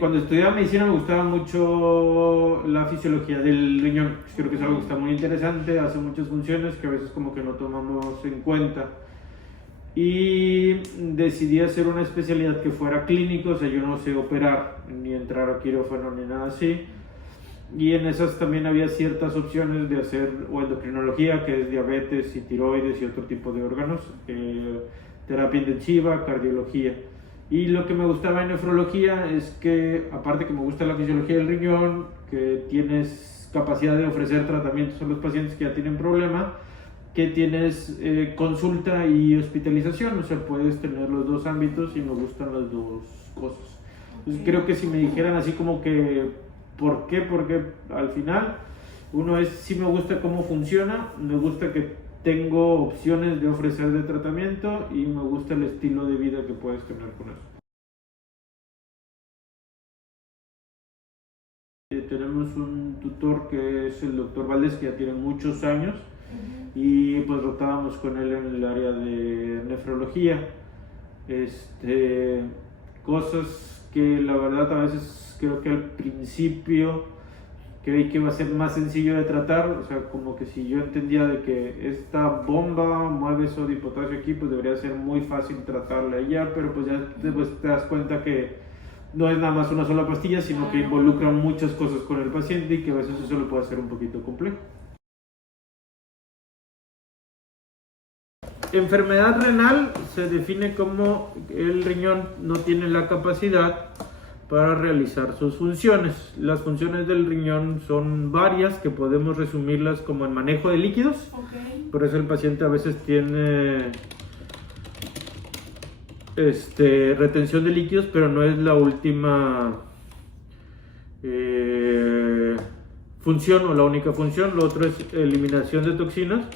Cuando estudiaba medicina me gustaba mucho la fisiología del riñón. Creo que es algo que está muy interesante, hace muchas funciones que a veces como que no tomamos en cuenta. Y decidí hacer una especialidad que fuera clínico, o sea, yo no sé operar, ni entrar a quirófano, ni nada así. Y en esas también había ciertas opciones de hacer o endocrinología, que es diabetes y tiroides y otro tipo de órganos, terapia intensiva, cardiología. Y lo que me gustaba en nefrología es que, aparte que me gusta la fisiología del riñón, que tienes capacidad de ofrecer tratamientos a los pacientes que ya tienen problema, que tienes consulta y hospitalización, o sea, puedes tener los dos ámbitos y me gustan las dos cosas. Entonces creo que si me dijeran así como que, ¿por qué? Porque al final, uno es, sí me gusta cómo funciona, me gusta que tengo opciones de ofrecer de tratamiento y me gusta el estilo de vida que puedes tener con eso. Tenemos un tutor que es el doctor Valdés, que ya tiene muchos años, y pues rotábamos con él en el área de nefrología. Cosas que la verdad a veces creo que al principio creí que iba a ser más sencillo de tratar, o sea, como que si yo entendía de que esta bomba mueve sodio y potasio aquí, pues debería ser muy fácil tratarla y ya, pero pues ya después te das cuenta que no es nada más una sola pastilla, sino que involucra muchas cosas con el paciente y que a veces eso lo puede hacer un poquito complejo. Enfermedad renal se define como el riñón no tiene la capacidad para realizar sus funciones. Las funciones del riñón son varias, que podemos resumirlas como el manejo de líquidos. Por eso el paciente a veces tiene retención de líquidos, pero no es la última función o la única función. Lo otro es eliminación de toxinas.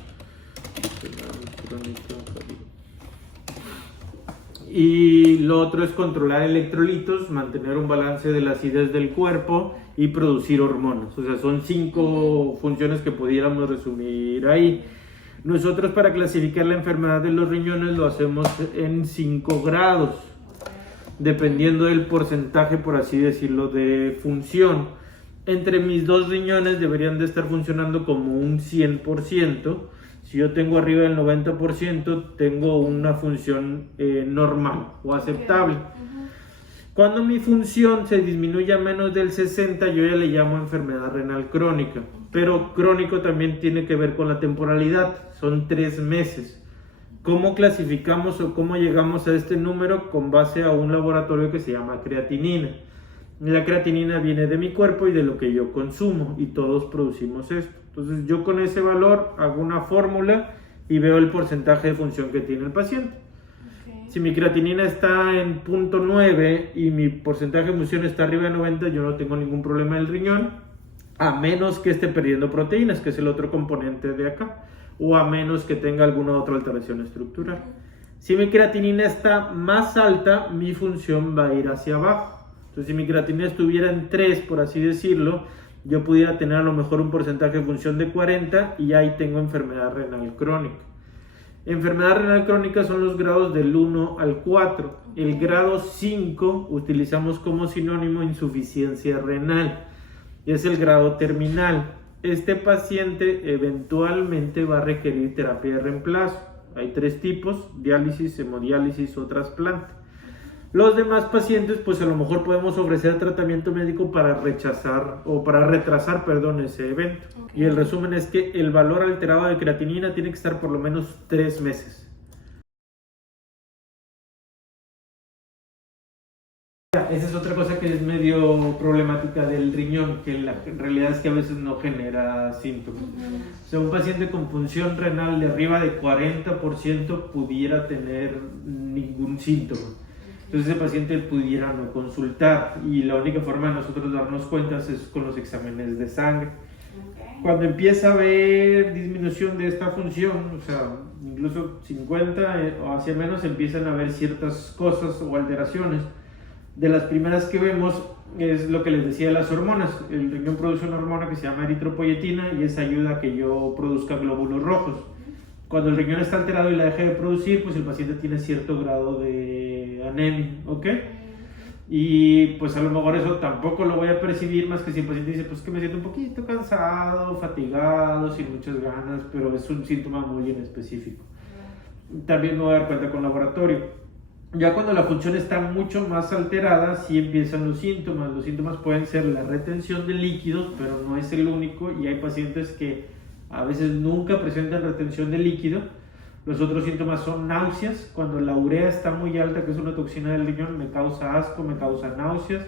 Y lo otro es controlar electrolitos, mantener un balance de la acidez del cuerpo y producir hormonas. O sea, son 5 funciones que pudiéramos resumir ahí. Nosotros, para clasificar la enfermedad de los riñones, lo hacemos en 5 grados, dependiendo del porcentaje, por así decirlo, de función. Entre mis 2 riñones deberían de estar funcionando como un 100%. Si yo tengo arriba del 90%, tengo una función normal o aceptable. Cuando mi función se disminuye a menos del 60%, yo ya le llamo enfermedad renal crónica. Pero crónico también tiene que ver con la temporalidad, son 3 meses. ¿Cómo clasificamos o cómo llegamos a este número? Con base a un laboratorio que se llama creatinina. La creatinina viene de mi cuerpo y de lo que yo consumo, y todos producimos esto. Entonces yo con ese valor hago una fórmula y veo el porcentaje de función que tiene el paciente. Si mi creatinina está en 0.9 y mi porcentaje de función está arriba de 90, yo no tengo ningún problema del riñón, a menos que esté perdiendo proteínas, que es el otro componente de acá, o a menos que tenga alguna otra alteración estructural. Si mi creatinina está más alta, mi función va a ir hacia abajo. Entonces, si mi creatinina estuviera en 3, por así decirlo, yo pudiera tener a lo mejor un porcentaje de función de 40 y ahí tengo enfermedad renal crónica. Enfermedad renal crónica son los grados del 1 al 4. El grado 5 utilizamos como sinónimo insuficiencia renal. Es el grado terminal. Este paciente eventualmente va a requerir terapia de reemplazo. Hay 3 tipos: diálisis, hemodiálisis o trasplante. Los demás pacientes, pues a lo mejor podemos ofrecer tratamiento médico para retrasar ese evento. Y el resumen es que el valor alterado de creatinina tiene que estar por lo menos 3 meses. Esa es otra cosa que es medio problemática del riñón, que en realidad es que a veces no genera síntomas. O sea, un paciente con función renal de arriba de 40% pudiera tener ningún síntoma. Entonces ese paciente pudiera no consultar, y la única forma de nosotros darnos cuenta es con los exámenes de sangre. Cuando empieza a haber disminución de esta función, o sea, incluso 50 o hacia menos, empiezan a haber ciertas cosas o alteraciones. De las primeras que vemos es lo que les decía de las hormonas. El riñón produce una hormona que se llama eritropoyetina y esa ayuda a que yo produzca glóbulos rojos. Cuando el riñón está alterado y la deja de producir, pues el paciente tiene cierto grado de anemia, ¿ok? Y pues a lo mejor eso tampoco lo voy a percibir más que si el paciente dice, pues que me siento un poquito cansado, fatigado, sin muchas ganas, pero es un síntoma muy en específico. También me voy a dar cuenta con laboratorio. Ya cuando la función está mucho más alterada, sí empiezan los síntomas. Los síntomas pueden ser la retención de líquidos, pero no es el único, y hay pacientes que a veces nunca presentan retención de líquido. Los otros síntomas son náuseas. Cuando la urea está muy alta, que es una toxina del riñón, me causa asco, me causa náuseas.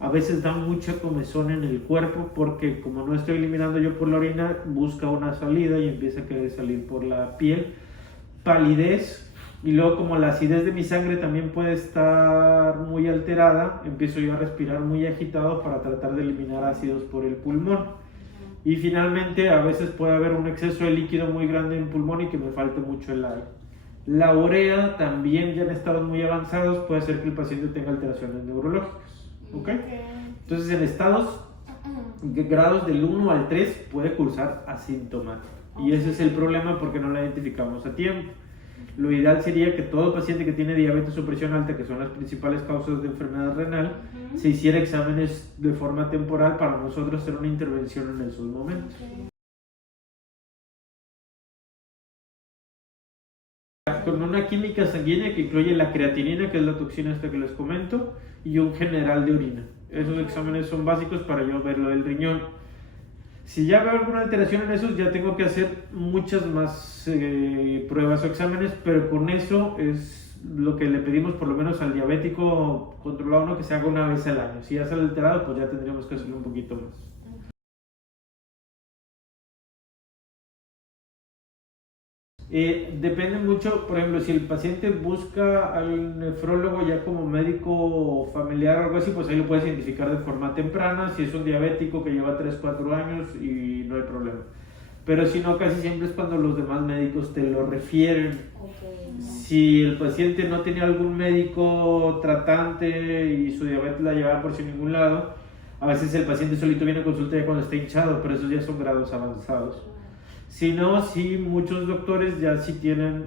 A veces da mucha comezón en el cuerpo porque como no estoy eliminando yo por la orina, busca una salida y empieza a querer salir por la piel. Palidez. Y luego como la acidez de mi sangre también puede estar muy alterada, empiezo yo a respirar muy agitado para tratar de eliminar ácidos por el pulmón. Y finalmente a veces puede haber un exceso de líquido muy grande en pulmón y que me falte mucho el aire. La urea también ya en estados muy avanzados puede ser que el paciente tenga alteraciones neurológicas. ¿Okay? Entonces en estados, grados del 1 al 3 puede cursar asintomático. Y ese es el problema porque no la identificamos a tiempo. Lo ideal sería que todo paciente que tiene diabetes o presión alta, que son las principales causas de enfermedad renal, se hiciera exámenes de forma temporal para nosotros hacer una intervención en esos momentos. Con una química sanguínea que incluye la creatinina, que es la toxina esta que les comento, y un general de orina. Esos exámenes son básicos para yo ver lo del riñón. Si ya veo alguna alteración en esos, ya tengo que hacer muchas más pruebas o exámenes, pero con eso es lo que le pedimos por lo menos al diabético controlado, ¿no? Que se haga una vez al año. Si ya sale alterado, pues ya tendríamos que hacerlo un poquito más. Depende mucho, por ejemplo, si el paciente busca al nefrólogo ya como médico familiar o algo así, pues ahí lo puedes identificar de forma temprana. Si es un diabético que lleva 3, 4 años y no hay problema. Pero si no, casi siempre es cuando los demás médicos te lo refieren. Si el paciente no tenía algún médico tratante y su diabetes la llevaba por sin ningún lado, a veces el paciente solito viene a consulta ya cuando está hinchado, pero esos ya son grados avanzados. Si no, sí, muchos doctores ya sí tienen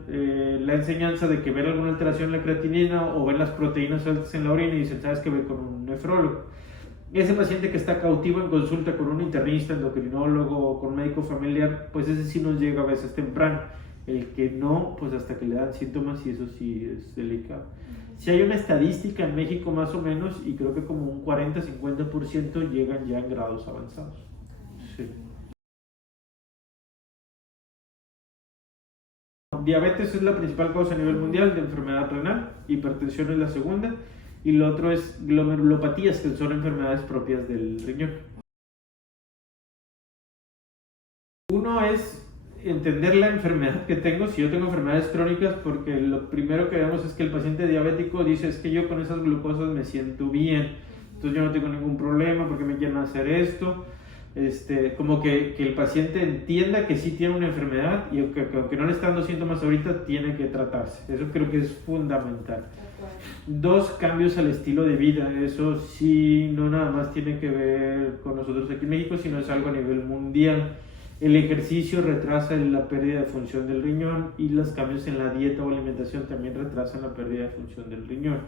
la enseñanza de que ven alguna alteración en la creatinina o ven las proteínas altas en la orina y dicen, ¿sabes qué? Ve con un nefrólogo. Ese paciente que está cautivo en consulta con un internista, endocrinólogo o con médico familiar, pues ese sí nos llega a veces temprano. El que no, pues hasta que le dan síntomas y eso sí es delicado. Si hay una estadística en México más o menos, y creo que como un 40-50% llegan ya en grados avanzados. Sí. Diabetes es la principal causa a nivel mundial de enfermedad renal, hipertensión es la segunda, y lo otro es glomerulopatías, que son enfermedades propias del riñón. Uno es entender la enfermedad que tengo, si yo tengo enfermedades crónicas, porque lo primero que vemos es que el paciente diabético dice, es que yo con esas glucosas me siento bien, entonces yo no tengo ningún problema, porque me quieren hacer esto. Como que el paciente entienda que sí tiene una enfermedad y aunque no le está dando síntomas ahorita, tiene que tratarse. Eso creo que es fundamental. 2, cambios al estilo de vida. Eso sí, no nada más tiene que ver con nosotros aquí en México, sino es algo a nivel mundial. El ejercicio retrasa la pérdida de función del riñón y los cambios en la dieta o alimentación también retrasan la pérdida de función del riñón.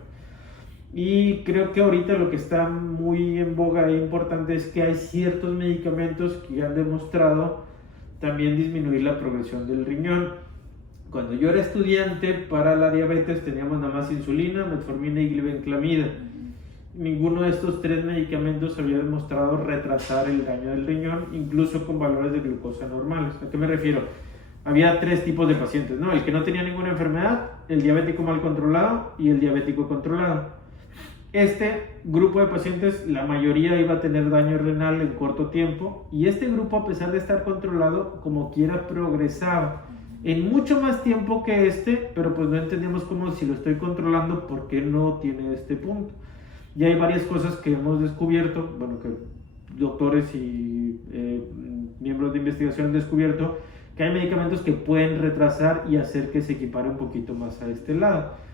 Y creo que ahorita lo que está muy en boga e importante es que hay ciertos medicamentos que han demostrado también disminuir la progresión del riñón. Cuando yo era estudiante, para la diabetes teníamos nada más insulina, metformina y glibenclamida. Ninguno de estos 3 medicamentos había demostrado retrasar el daño del riñón, incluso con valores de glucosa normales. ¿A qué me refiero? Había 3 tipos de pacientes, ¿no? El que no tenía ninguna enfermedad, el diabético mal controlado y el diabético controlado. Este grupo de pacientes, la mayoría iba a tener daño renal en corto tiempo, y este grupo, a pesar de estar controlado, como quiera progresaba en mucho más tiempo que pero pues no entendíamos cómo, si lo estoy controlando, ¿por qué no tiene este punto? Y hay varias cosas que hemos descubierto, bueno, que doctores y miembros de investigación han descubierto, que hay medicamentos que pueden retrasar y hacer que se equipare un poquito más a este lado.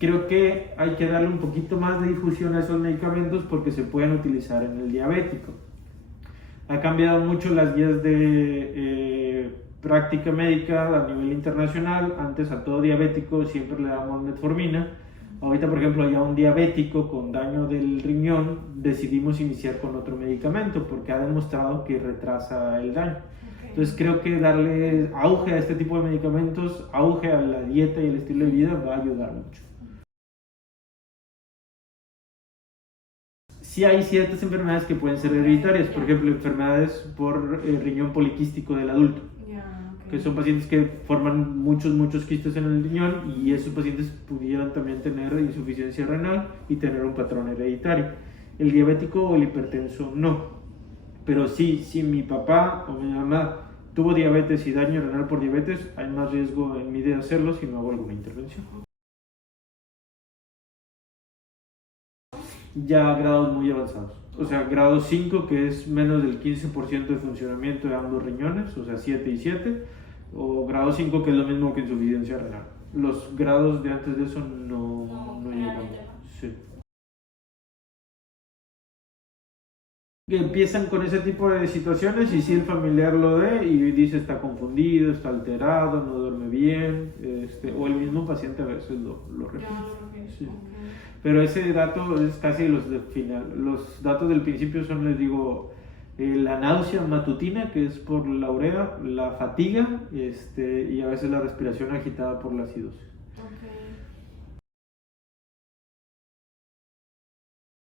Creo que hay que darle un poquito más de difusión a esos medicamentos porque se pueden utilizar en el diabético. Ha cambiado mucho las guías de práctica médica a nivel internacional. Antes a todo diabético siempre le dábamos metformina. Ahorita, por ejemplo, ya un diabético con daño del riñón, decidimos iniciar con otro medicamento porque ha demostrado que retrasa el daño. Entonces creo que darle auge a este tipo de medicamentos, auge a la dieta y el estilo de vida va a ayudar mucho. Sí hay ciertas enfermedades que pueden ser hereditarias, por ejemplo, enfermedades por riñón poliquístico del adulto, que son pacientes que forman muchos quistes en el riñón y esos pacientes pudieran también tener insuficiencia renal y tener un patrón hereditario. El diabético o el hipertenso no, pero sí, si mi papá o mi mamá tuvo diabetes y daño renal por diabetes, hay más riesgo en mí de hacerlo si no hago alguna intervención. Ya grados muy avanzados. O sea, grado 5, que es menos del 15% de funcionamiento de ambos riñones, o sea, 7 y 7, o grado 5, que es lo mismo que insuficiencia renal. Los grados de antes de eso no llegan. Sí. Que empiezan con ese tipo de situaciones y si el familiar lo ve y dice está confundido, está alterado, no duerme bien, o el mismo paciente a veces lo repite. Sí. Pero ese dato es casi los del final. Los datos del principio son, les digo, la náusea matutina, que es por la urea, la fatiga y a veces la respiración agitada por la acidosis.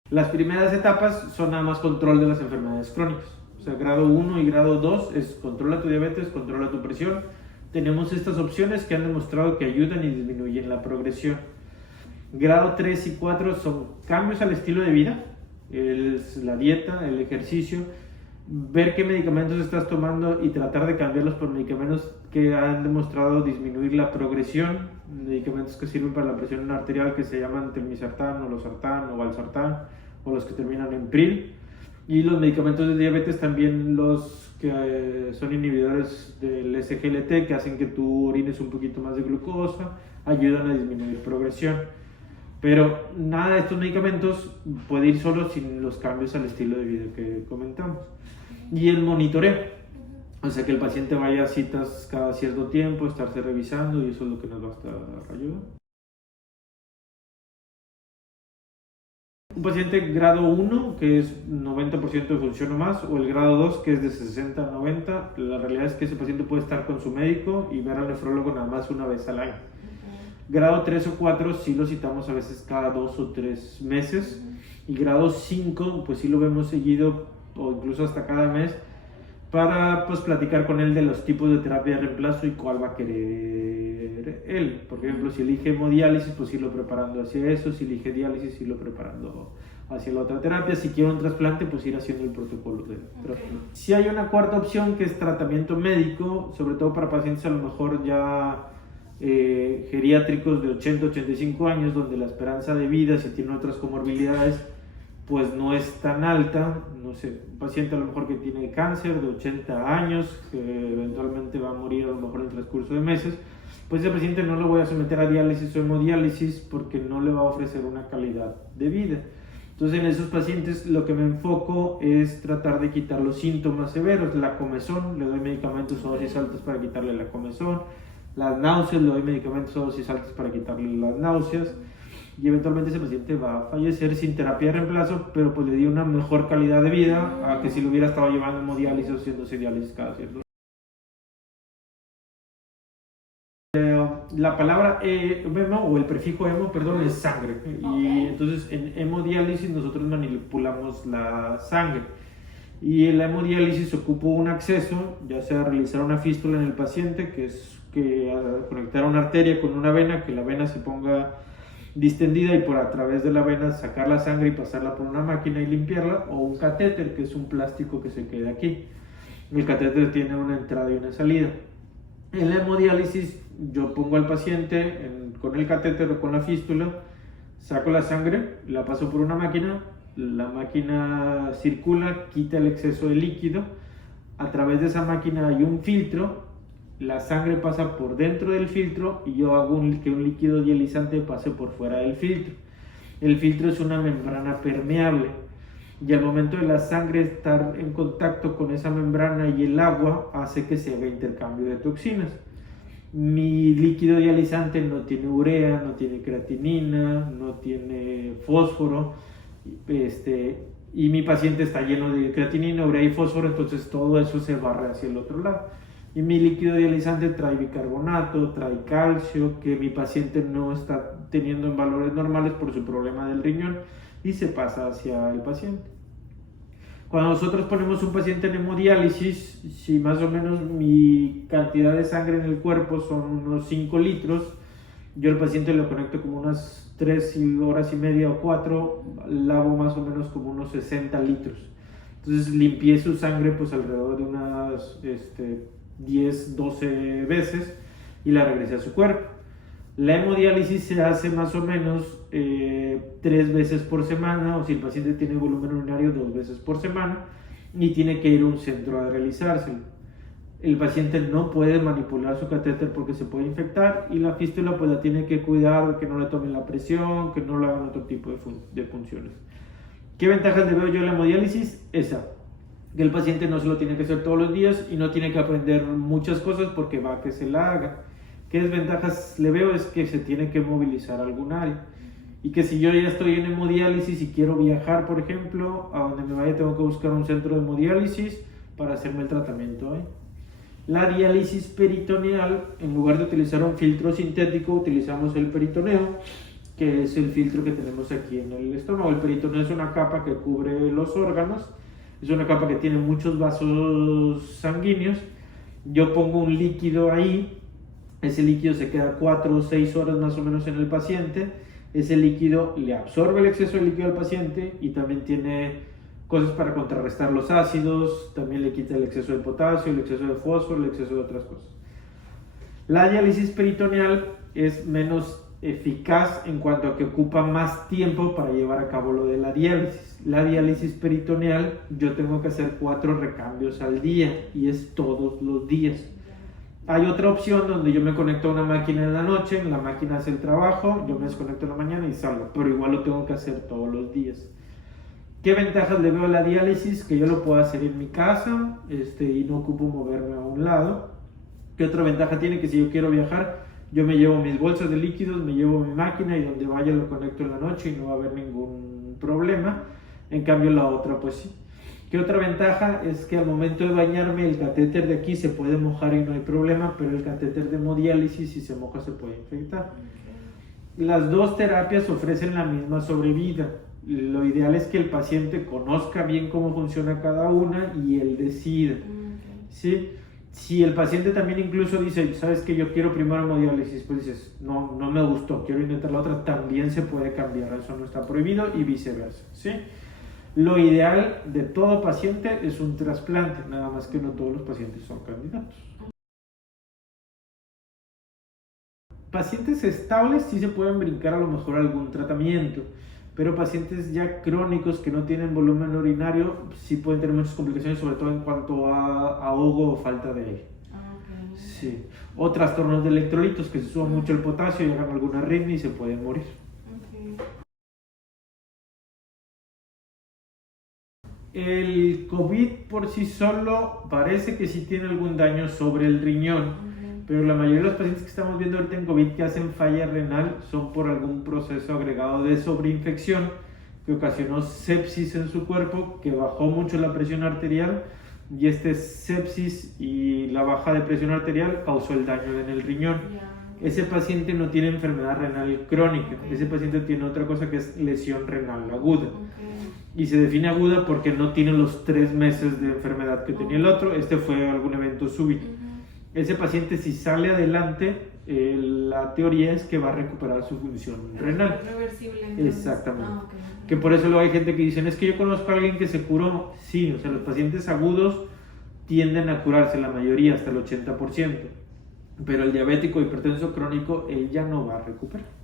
Las primeras etapas son nada más control de las enfermedades crónicas. O sea, grado 1 y grado 2 es controla tu diabetes, controla tu presión. Tenemos estas opciones que han demostrado que ayudan y disminuyen la progresión. Grado 3 y 4 son cambios al estilo de vida, la dieta, el ejercicio, ver qué medicamentos estás tomando y tratar de cambiarlos por medicamentos que han demostrado disminuir la progresión, medicamentos que sirven para la presión arterial que se llaman telmisartán o losartán o valsartán o los que terminan en pril, y los medicamentos de diabetes también los que son inhibidores del SGLT que hacen que tú orines un poquito más de glucosa, ayudan a disminuir progresión. Pero nada de estos medicamentos puede ir solo sin los cambios al estilo de vida que comentamos. Y el monitoreo, o sea que el paciente vaya a citas cada cierto tiempo, estarse revisando y eso es lo que nos va a estar ayudando. Un paciente grado 1, que es 90% de función o más, o el grado 2, que es de 60 a 90, la realidad es que ese paciente puede estar con su médico y ver al nefrólogo nada más una vez al año. Grado 3 o 4 sí lo citamos a veces cada 2 o 3 meses. Y grado 5 pues sí lo vemos seguido o incluso hasta cada mes para pues platicar con él de los tipos de terapia de reemplazo y cuál va a querer él. Por ejemplo, si elige hemodiálisis pues irlo preparando hacia eso, si elige diálisis irlo preparando hacia la otra terapia, si quiere un trasplante pues ir haciendo el protocolo de trasplante. Si hay una cuarta opción que es tratamiento médico, sobre todo para pacientes a lo mejor ya geriátricos de 80-85 años, donde la esperanza de vida, si tienen otras comorbilidades, pues no es tan alta. No sé, un paciente a lo mejor que tiene cáncer de 80 años, que eventualmente va a morir a lo mejor en el transcurso de meses, pues ese paciente no lo voy a someter a diálisis o hemodiálisis porque no le va a ofrecer una calidad de vida. Entonces en esos pacientes lo que me enfoco es tratar de quitar los síntomas severos, la comezón, le doy medicamentos a dosis altas para quitarle la comezón, las náuseas, le doy medicamentos a dosis altas para quitarle las náuseas y eventualmente ese paciente va a fallecer sin terapia de reemplazo, pero pues le dio una mejor calidad de vida a que si lo hubiera estado llevando hemodiálisis o haciéndose diálisis cada cierto. La palabra hemo o el prefijo hemo, perdón, es sangre. Y entonces en hemodiálisis nosotros manipulamos la sangre. Y en la hemodiálisis ocupa un acceso, ya sea realizar una fístula en el paciente, que es conectar una arteria con una vena, que la vena se ponga distendida y por a través de la vena sacar la sangre y pasarla por una máquina y limpiarla, o un catéter, que es un plástico que se queda aquí. El catéter tiene una entrada y una salida. En la hemodiálisis yo pongo al paciente con el catéter o con la fístula, saco la sangre, la paso por una máquina, la máquina circula, quita el exceso de líquido, a través de esa máquina hay un filtro, la sangre pasa por dentro del filtro y yo hago que un líquido dializante pase por fuera del filtro. El filtro es una membrana permeable y al momento de la sangre estar en contacto con esa membrana y el agua hace que se haga intercambio de toxinas. Mi líquido dializante no tiene urea, no tiene creatinina, no tiene fósforo, y mi paciente está lleno de creatinina, urea y fósforo, entonces todo eso se barre hacia el otro lado. Y mi líquido dializante trae bicarbonato, trae calcio, que mi paciente no está teniendo en valores normales por su problema del riñón, y se pasa hacia el paciente. Cuando nosotros ponemos un paciente en hemodiálisis, si más o menos mi cantidad de sangre en el cuerpo son unos 5 litros, yo al paciente lo conecto como unas 3 horas y media o 4, lavo más o menos como unos 60 litros. Entonces limpié su sangre pues alrededor de unas 10, 12 veces y la regresé a su cuerpo. La hemodiálisis se hace más o menos 3 veces por semana, o si el paciente tiene volumen urinario 2 veces por semana, y tiene que ir a un centro a realizárselo. El paciente no puede manipular su catéter porque se puede infectar, y la fístula pues la tiene que cuidar, que no le tomen la presión, que no le hagan otro tipo de funciones. ¿Qué ventajas le veo yo a la hemodiálisis? Esa, que el paciente no se lo tiene que hacer todos los días y no tiene que aprender muchas cosas porque va a que se la haga. ¿Qué desventajas le veo? Es que se tiene que movilizar a algún área, y que si yo ya estoy en hemodiálisis y quiero viajar, por ejemplo, a donde me vaya, tengo que buscar un centro de hemodiálisis para hacerme el tratamiento ahí. La diálisis peritoneal, en lugar de utilizar un filtro sintético, utilizamos el peritoneo, que es el filtro que tenemos aquí en el estómago. El peritoneo es una capa que cubre los órganos, es una capa que tiene muchos vasos sanguíneos. Yo pongo un líquido ahí, ese líquido se queda 4 o 6 horas más o menos en el paciente. Ese líquido le absorbe el exceso de líquido al paciente y también tiene cosas para contrarrestar los ácidos, también le quita el exceso de potasio, el exceso de fósforo, el exceso de otras cosas. La diálisis peritoneal es menos eficaz en cuanto a que ocupa más tiempo para llevar a cabo lo de la diálisis. La diálisis peritoneal yo tengo que hacer 4 recambios al día y es todos los días. Hay otra opción donde yo me conecto a una máquina en la noche, la máquina hace el trabajo, yo me desconecto en la mañana y salgo, pero igual lo tengo que hacer todos los días. ¿Qué ventajas le veo a la diálisis? Que yo lo puedo hacer en mi casa y no ocupo moverme a un lado. ¿Qué otra ventaja tiene? Que si yo quiero viajar, yo me llevo mis bolsas de líquidos, me llevo mi máquina y donde vaya lo conecto en la noche y no va a haber ningún problema. En cambio la otra pues sí. ¿Qué otra ventaja? Es que al momento de bañarme el catéter de aquí se puede mojar y no hay problema, pero el catéter de hemodiálisis si se moja se puede infectar. Las dos terapias ofrecen la misma sobrevida. Lo ideal es que el paciente conozca bien cómo funciona cada una y él decida. ¿Sí? Si el paciente también incluso dice, sabes que yo quiero primero hemodiálisis, pues dices, no me gustó, quiero intentar la otra, también se puede cambiar, eso no está prohibido y viceversa. ¿Sí? Lo ideal de todo paciente es un trasplante, nada más que no todos los pacientes son candidatos. Pacientes estables sí se pueden brincar a lo mejor algún tratamiento, pero pacientes ya crónicos que no tienen volumen urinario sí pueden tener muchas complicaciones, sobre todo en cuanto a ahogo o falta de aire. Okay. Sí. O trastornos de electrolitos, que se suba mucho el potasio y hagan alguna arritmia y se pueden morir. Okay. El COVID por sí solo parece que sí tiene algún daño sobre el riñón, pero la mayoría de los pacientes que estamos viendo ahorita en COVID que hacen falla renal son por algún proceso agregado de sobreinfección que ocasionó sepsis en su cuerpo, que bajó mucho la presión arterial, y este sepsis y la baja de presión arterial causó el daño en el riñón. Ese paciente no tiene enfermedad renal crónica, ese paciente tiene otra cosa que es lesión renal aguda. Y se define aguda porque no tiene los 3 meses de enfermedad que tenía el otro. Este fue algún evento súbito. Ese paciente, si sale adelante, la teoría es que va a recuperar su función renal. Reversible. Exactamente. Que por eso luego hay gente que dicen, es que yo conozco a alguien que se curó. Sí, o sea, los pacientes agudos tienden a curarse, la mayoría, hasta el 80%. Pero el diabético hipertenso crónico, él ya no va a recuperar.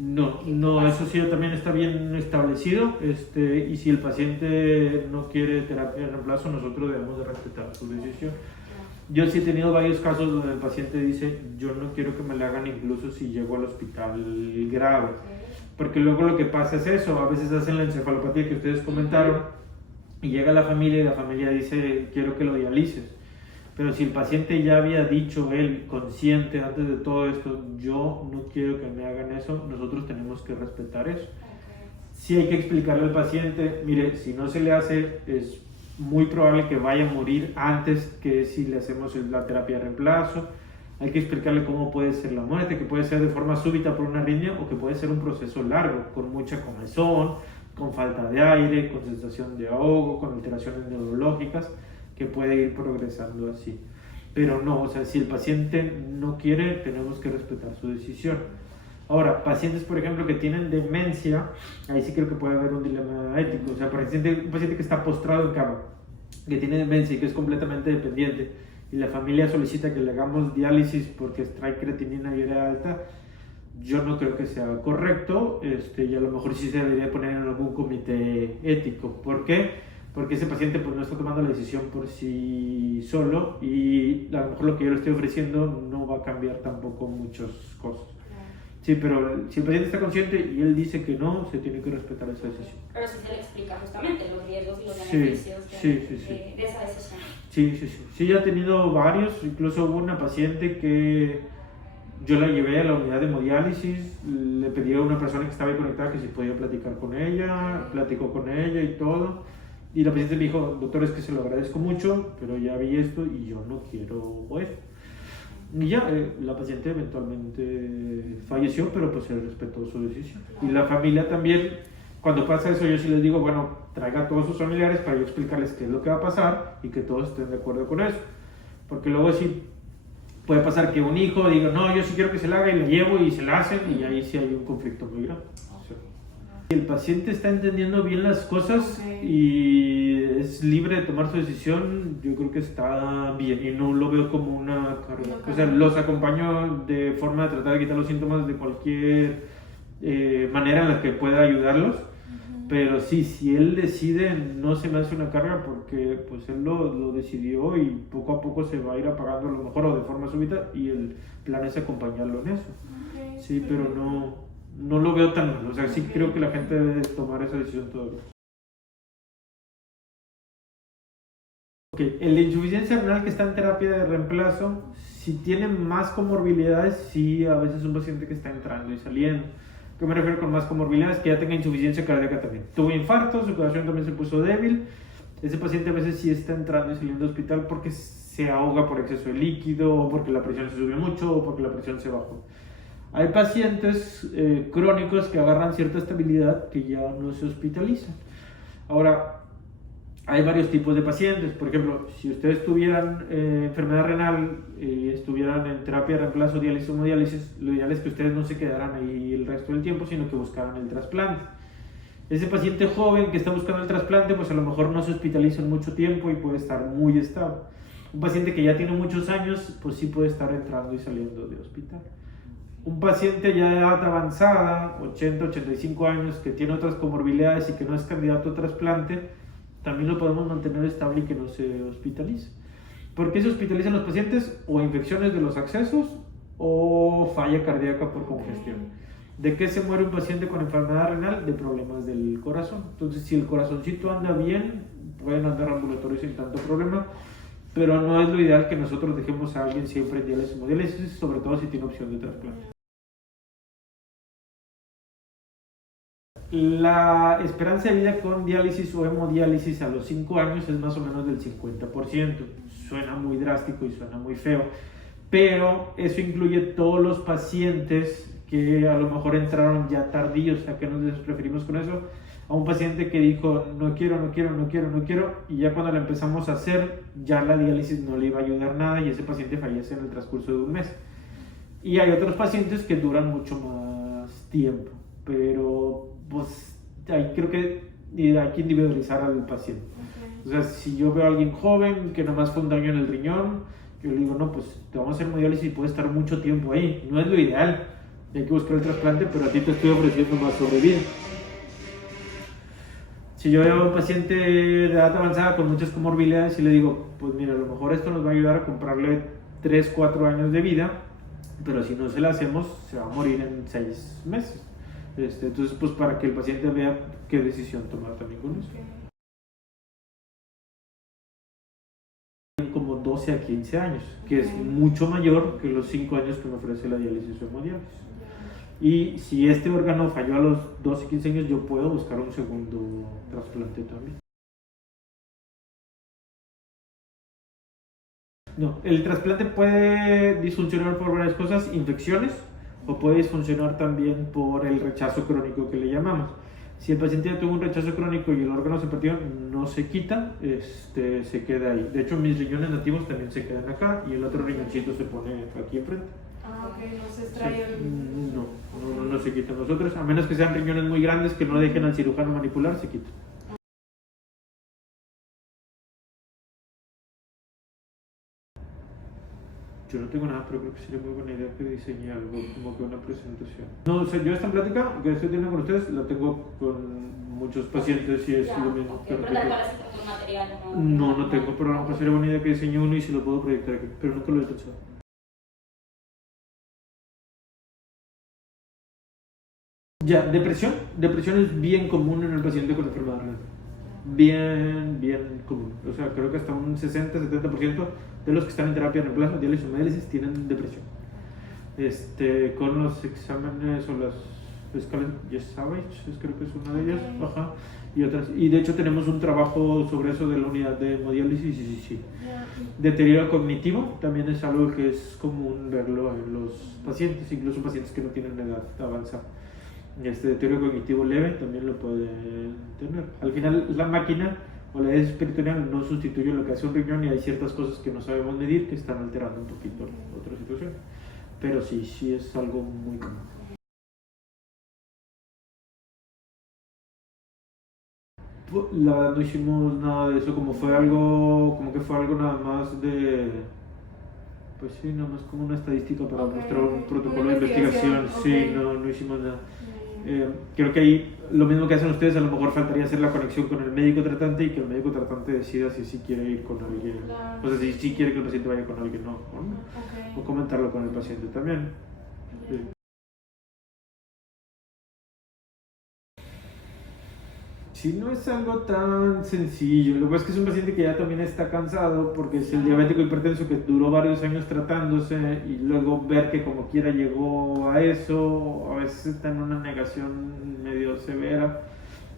No, eso sí también está bien establecido, y si el paciente no quiere terapia de reemplazo, nosotros debemos de respetar su decisión. Yo sí he tenido varios casos donde el paciente dice, yo no quiero que me la hagan incluso si llego al hospital grave, porque luego lo que pasa es eso, a veces hacen la encefalopatía que ustedes comentaron, y llega la familia y la familia dice, quiero que lo dialices. Pero si el paciente ya había dicho, él consciente antes de todo esto, yo no quiero que me hagan eso, nosotros tenemos que respetar eso. Sí hay que explicarle al paciente, mire, si no se le hace, es muy probable que vaya a morir antes que si le hacemos la terapia de reemplazo. Hay que explicarle cómo puede ser la muerte, que puede ser de forma súbita por una arritmia o que puede ser un proceso largo, con mucha comezón, con falta de aire, con sensación de ahogo, con alteraciones neurológicas, que puede ir progresando así. Pero no, o sea, si el paciente no quiere, tenemos que respetar su decisión. Ahora, pacientes, por ejemplo, que tienen demencia, ahí sí creo que puede haber un dilema ético. O sea, un paciente que está postrado en cama, que tiene demencia y que es completamente dependiente, y la familia solicita que le hagamos diálisis porque trae creatinina y urea alta, yo no creo que sea correcto, y a lo mejor sí se debería poner en algún comité ético. ¿Por qué? Porque ese paciente pues no está tomando la decisión por sí solo y a lo mejor lo que yo le estoy ofreciendo no va a cambiar tampoco muchas cosas. Sí, pero si el paciente está consciente y él dice que no, se tiene que respetar esa decisión. Pero sí se le explica justamente los riesgos y los beneficios de esa decisión. Sí, ya he tenido varios, incluso hubo una paciente que yo la llevé a la unidad de hemodiálisis, le pedí a una persona que estaba ahí conectada que si podía platicar con ella, platicó con ella y todo. Y la paciente me dijo, doctor, es que se lo agradezco mucho, pero ya vi esto y yo no quiero esto. Y ya, la paciente eventualmente falleció, pero pues él respetó su decisión. Y la familia también, cuando pasa eso, yo sí les digo, bueno, traiga a todos sus familiares para yo explicarles qué es lo que va a pasar y que todos estén de acuerdo con eso. Porque luego sí puede pasar que un hijo diga, no, yo sí quiero que se la haga y la llevo y se la hacen y ahí sí hay un conflicto muy grande. Si el paciente está entendiendo bien las cosas y es libre de tomar su decisión, yo creo que está bien y no lo veo como una carga. O sea, los acompaño de forma de tratar de quitar los síntomas de cualquier manera en la que pueda ayudarlos. Pero sí, si él decide, no se me hace una carga porque pues él lo decidió y poco a poco se va a ir apagando a lo mejor o de forma súbita y el plan es acompañarlo en eso. Sí, pero no lo veo tan mal, o sea, sí creo que la gente debe tomar esa decisión todavía. El de insuficiencia renal que está en terapia de reemplazo, si tiene más comorbilidades, sí, a veces es un paciente que está entrando y saliendo. ¿Qué me refiero con más comorbilidades? Que ya tenga insuficiencia cardíaca también. Tuvo infarto, su corazón también se puso débil. Ese paciente a veces sí está entrando y saliendo del hospital porque se ahoga por exceso de líquido, o porque la presión se subió mucho, o porque la presión se bajó. Hay pacientes crónicos que agarran cierta estabilidad que ya no se hospitalizan. Ahora, hay varios tipos de pacientes. Por ejemplo, si ustedes tuvieran enfermedad renal y estuvieran en terapia de reemplazo, diálisis o hemodiálisis, lo ideal es que ustedes no se quedaran ahí el resto del tiempo, sino que buscaran el trasplante. Ese paciente joven que está buscando el trasplante, pues a lo mejor no se hospitaliza en mucho tiempo y puede estar muy estable. Un paciente que ya tiene muchos años, pues sí puede estar entrando y saliendo de hospital. Un paciente ya de edad avanzada, 80, 85 años, que tiene otras comorbilidades y que no es candidato a trasplante, también lo podemos mantener estable y que no se hospitalice. ¿Por qué se hospitalizan los pacientes? O infecciones de los accesos o falla cardíaca por congestión. ¿De qué se muere un paciente con enfermedad renal? De problemas del corazón. Entonces, si el corazoncito anda bien, pueden andar ambulatorios sin tanto problema, pero no es lo ideal que nosotros dejemos a alguien siempre en diálisis o hemodiálisis, sobre todo si tiene opción de trasplante. La esperanza de vida con diálisis o hemodiálisis a los 5 años es más o menos del 50%. Suena muy drástico y suena muy feo, pero eso incluye todos los pacientes que a lo mejor entraron ya tardíos. ¿A qué nos referimos con eso? A un paciente que dijo no quiero, y ya cuando la empezamos a hacer, ya la diálisis no le iba a ayudar nada y ese paciente fallece en el transcurso de un mes. Y hay otros pacientes que duran mucho más tiempo, pero pues ahí creo que hay que individualizar al paciente. O sea, si yo veo a alguien joven que nomás fue un daño en el riñón, yo le digo, no, pues te vamos a hacer hemodiálisis y puedes estar mucho tiempo ahí. No es lo ideal, hay que buscar el trasplante, pero a ti te estoy ofreciendo más sobrevida. Si yo veo a un paciente de edad avanzada con muchas comorbilidades y le digo, pues mira, a lo mejor esto nos va a ayudar a comprarle 3, 4 años de vida, pero si no se la hacemos, se va a morir en 6 meses. Entonces, pues para que el paciente vea qué decisión tomar también con eso. 12 a 15 años, que es mucho mayor que los 5 años que me ofrece la diálisis o hemodiálisis. Y si este órgano falló a los 12 o 15 años, yo puedo buscar un segundo trasplante también. No, el trasplante puede disfuncionar por varias cosas, infecciones, o puede disfuncionar también por el rechazo crónico que le llamamos. Si el paciente ya tuvo un rechazo crónico y el órgano se partió, no se quita, se queda ahí. De hecho, mis riñones nativos también se quedan acá y el otro riñoncito se pone aquí enfrente. Ah, ok, no se extrae el... No se quitan los otros, a menos que sean riñones muy grandes que no dejen al cirujano manipular, se quitan. Yo no tengo nada, pero creo que sería muy buena idea que diseñe algo, como que una presentación. No, o sea, yo esta plática que estoy teniendo con ustedes la tengo con muchos pacientes y es lo mismo. Okay, pero tal cual así con material, no tengo, pero a lo mejor sería buena idea que diseñe uno y si lo puedo proyectar aquí, pero nunca lo he pensado. Ya, depresión es bien común en el paciente con enfermedad renal. Bien común. O sea, creo que hasta un 60-70% de los que están en terapia de reemplazo, diálisis o hemodiálisis, tienen depresión. Con los exámenes o las escalas Yesavage, creo que es una de ellas, ajá, y otras. Y de hecho tenemos un trabajo sobre eso de la unidad de hemodiálisis, sí. Deterioro cognitivo también es algo que es común verlo en los pacientes, incluso pacientes que no tienen edad avanzada. Deterioro cognitivo leve también lo pueden tener. Al final, la máquina o la diálisis peritoneal no sustituye lo que hace un riñón y hay ciertas cosas que no sabemos medir que están alterando un poquito otra situación. Pero sí es algo muy común. La verdad no hicimos nada de eso, como que fue algo nada más de... Pues sí, nada más como una estadística para mostrar un protocolo de investigación. Sí, no hicimos nada. Creo que ahí lo mismo que hacen ustedes, a lo mejor faltaría hacer la conexión con el médico tratante y que el médico tratante decida si quiere ir con alguien, o sea, si quiere que el paciente vaya con alguien, o comentarlo con el paciente también. Sí. Si no es algo tan sencillo, lo que pasa es que es un paciente que ya también está cansado porque es el diabético hipertenso que duró varios años tratándose y luego ver que como quiera llegó a eso, a veces está en una negación medio severa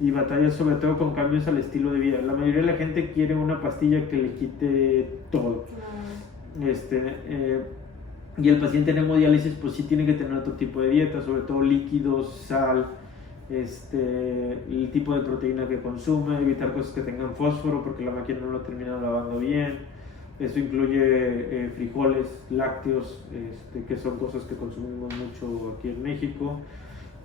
y batalla sobre todo con cambios al estilo de vida. La mayoría de la gente quiere una pastilla que le quite todo. Y el paciente en hemodiálisis pues sí tiene que tener otro tipo de dieta, sobre todo líquidos, sal, el tipo de proteína que consume, evitar cosas que tengan fósforo porque la máquina no lo termina lavando bien. Eso incluye frijoles, lácteos, que son cosas que consumimos mucho aquí en México.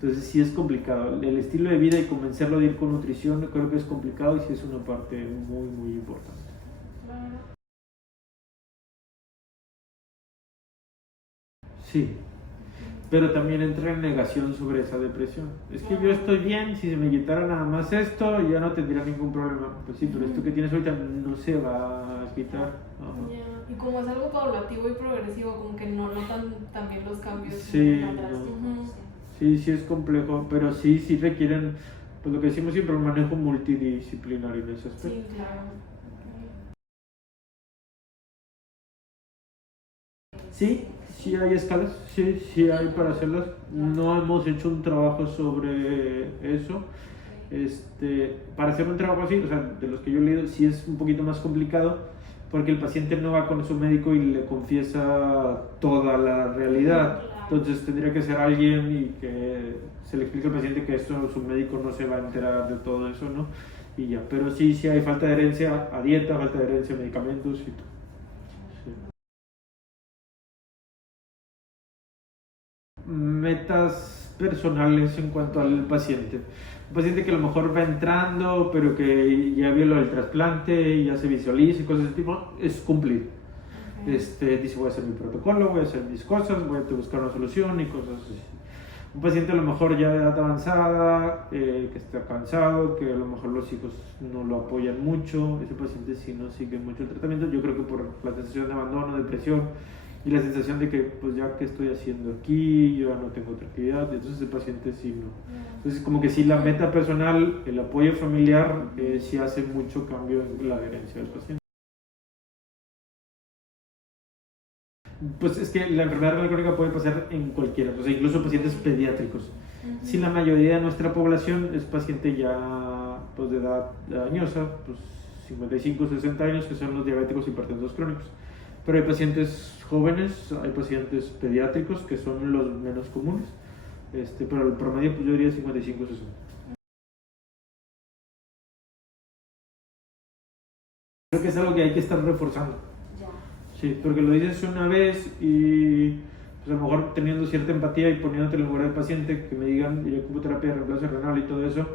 Entonces sí es complicado. El estilo de vida y convencerlo de ir con nutrición creo que es complicado y sí es una parte muy importante. Sí. Pero también entra en negación sobre esa depresión. Es que yo estoy bien, si se me quitara nada más esto, ya no tendría ningún problema. Pues sí, pero esto que tienes ahorita no se va a quitar. Y como es algo paulativo y progresivo, como que no notan también los cambios. Sí, sí es complejo, pero sí requieren, pues lo que decimos siempre, un manejo multidisciplinario en ese aspecto. Sí, claro. Sí hay escalas, sí hay para hacerlas. No hemos hecho un trabajo sobre eso. Para hacer un trabajo así, o sea, de los que yo he leído, sí es un poquito más complicado porque el paciente no va con su médico y le confiesa toda la realidad. Entonces tendría que ser alguien y que se le explique al paciente que esto su médico no se va a enterar de todo eso, ¿no? Y ya, pero sí hay falta de herencia a dieta, falta de herencia a medicamentos y todo. Metas personales en cuanto al paciente. Un paciente que a lo mejor va entrando, pero que ya vio lo del trasplante y ya se visualiza y cosas de ese tipo, es cumplir. Dice, voy a hacer mi protocolo, voy a hacer mis cosas, voy a buscar una solución y cosas así. Un paciente a lo mejor ya de edad avanzada, que está cansado, que a lo mejor los hijos no lo apoyan mucho, ese paciente sí no sigue mucho el tratamiento, yo creo que por la sensación de abandono, depresión, y la sensación de que pues ya que estoy haciendo aquí, yo ya no tengo otra actividad, entonces el paciente sí no. Entonces como que sí la meta personal, el apoyo familiar, sí hace mucho cambio en la adherencia del paciente. Pues es que la enfermedad renal crónica puede pasar en cualquiera, o sea, incluso pacientes pediátricos. Si la mayoría de nuestra población es paciente ya pues, de edad añosa, pues 55, 60 años, que son los diabéticos hipertensos crónicos. Pero hay pacientes jóvenes, hay pacientes pediátricos, que son los menos comunes. Pero el promedio, pues yo diría 55, 60. Creo que es algo que hay que estar reforzando. Ya. Sí, porque lo dices una vez y pues a lo mejor teniendo cierta empatía y poniéndote en el lugar del paciente, que me digan, yo ocupo terapia de reemplazo renal y todo eso,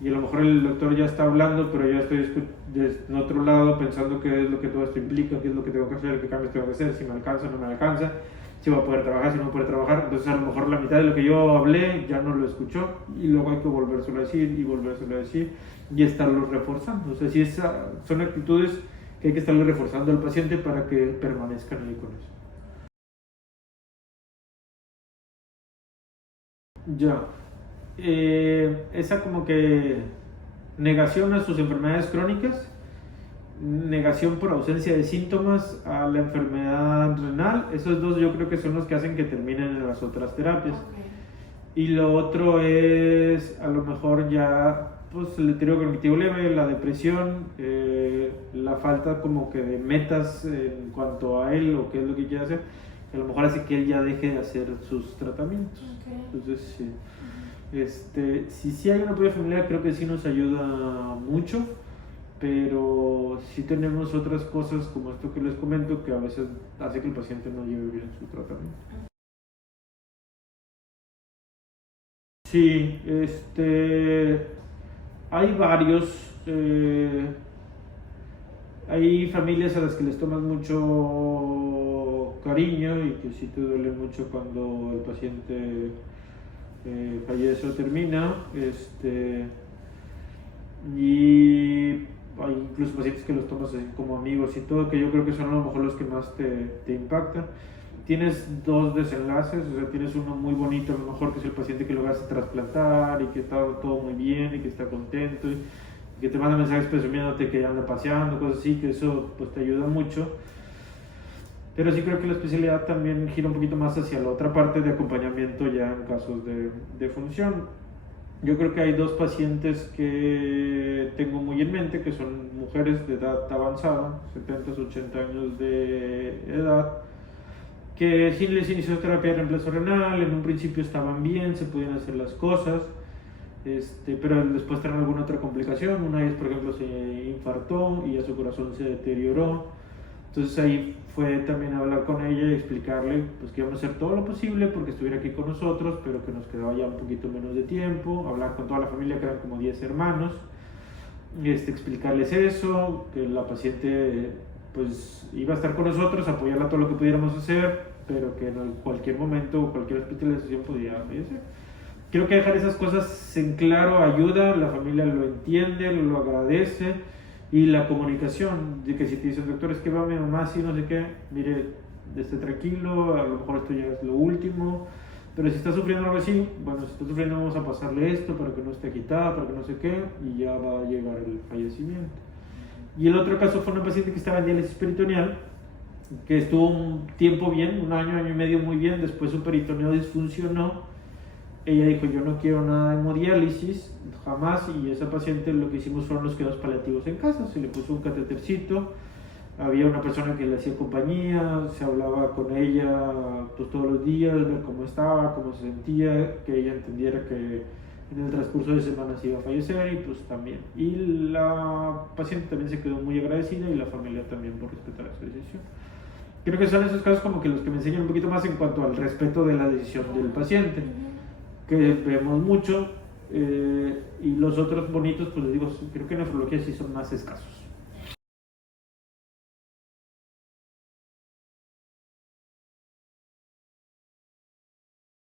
y a lo mejor el doctor ya está hablando, pero yo estoy en otro lado pensando qué es lo que todo esto implica, qué es lo que tengo que hacer, qué cambios tengo que hacer, si me alcanza o no me alcanza, si va a poder trabajar, si no va a poder trabajar. Entonces a lo mejor la mitad de lo que yo hablé ya no lo escuchó y luego hay que volvérselo a decir y volvérselo a decir y estarlo reforzando. O sea, si son actitudes que hay que estarle reforzando al paciente para que permanezcan ahí con eso. Ya. Esa como que negación a sus enfermedades crónicas, negación por ausencia de síntomas a la enfermedad renal, esos dos yo creo que son los que hacen que terminen en las otras terapias. Y lo otro es a lo mejor ya pues el deterioro cognitivo leve, la depresión, la falta como que de metas en cuanto a él o qué es lo que quiere hacer, que a lo mejor hace que él ya deje de hacer sus tratamientos. Entonces sí. Si hay un apoyo familiar, creo que sí nos ayuda mucho, pero sí tenemos otras cosas como esto que les comento que a veces hace que el paciente no lleve bien su tratamiento. Sí, hay varios, hay familias a las que les tomas mucho cariño y que sí te duele mucho cuando el paciente fallece o termina, y hay incluso pacientes que los tomas así como amigos y todo, que yo creo que son a lo mejor los que más te impactan. Tienes dos desenlaces, o sea, tienes uno muy bonito, a lo mejor que es el paciente que lo vas a trasplantar y que está todo muy bien y que está contento y que te manda mensajes presumiéndote que anda paseando, cosas así, que eso pues te ayuda mucho. Pero sí creo que la especialidad también gira un poquito más hacia la otra parte de acompañamiento ya en casos de función. Yo creo que hay dos pacientes que tengo muy en mente, que son mujeres de edad avanzada, 70, 80 años de edad, que sí les inició terapia de reemplazo renal, en un principio estaban bien, se podían hacer las cosas, pero después traen alguna otra complicación. Una vez, por ejemplo, se infartó y a su corazón se deterioró. Entonces ahí fue también hablar con ella y explicarle pues, que íbamos a hacer todo lo posible porque estuviera aquí con nosotros, pero que nos quedaba ya un poquito menos de tiempo, hablar con toda la familia, que eran como 10 hermanos, explicarles eso, que la paciente pues iba a estar con nosotros, apoyarla todo lo que pudiéramos hacer, pero que en cualquier momento o cualquier hospitalización podía fallecer. Creo que dejar esas cosas en claro ayuda, la familia lo entiende, lo agradece. Y la comunicación, de que si te dicen, doctor, es que va mi mamá así, no sé qué, mire, esté tranquilo, a lo mejor esto ya es lo último, pero si está sufriendo algo así, bueno, si está sufriendo vamos a pasarle esto para que no esté agitada, para que no sé qué, y ya va a llegar el fallecimiento. Y el otro caso fue una paciente que estaba en diálisis peritoneal, que estuvo un tiempo bien, un año y medio muy bien, después su peritoneo disfuncionó. Ella dijo, yo no quiero nada de hemodiálisis, jamás, y esa paciente lo que hicimos fueron los cuidados paliativos en casa, se le puso un catétercito, había una persona que le hacía compañía, se hablaba con ella pues, todos los días, ver cómo estaba, cómo se sentía, que ella entendiera que en el transcurso de semanas iba a fallecer y pues también. Y la paciente también se quedó muy agradecida y la familia también por respetar esa decisión. Creo que son esos casos como que los que me enseñan un poquito más en cuanto al respeto de la decisión del paciente, que vemos mucho, y los otros bonitos, pues les digo, creo que en nefrología sí son más escasos.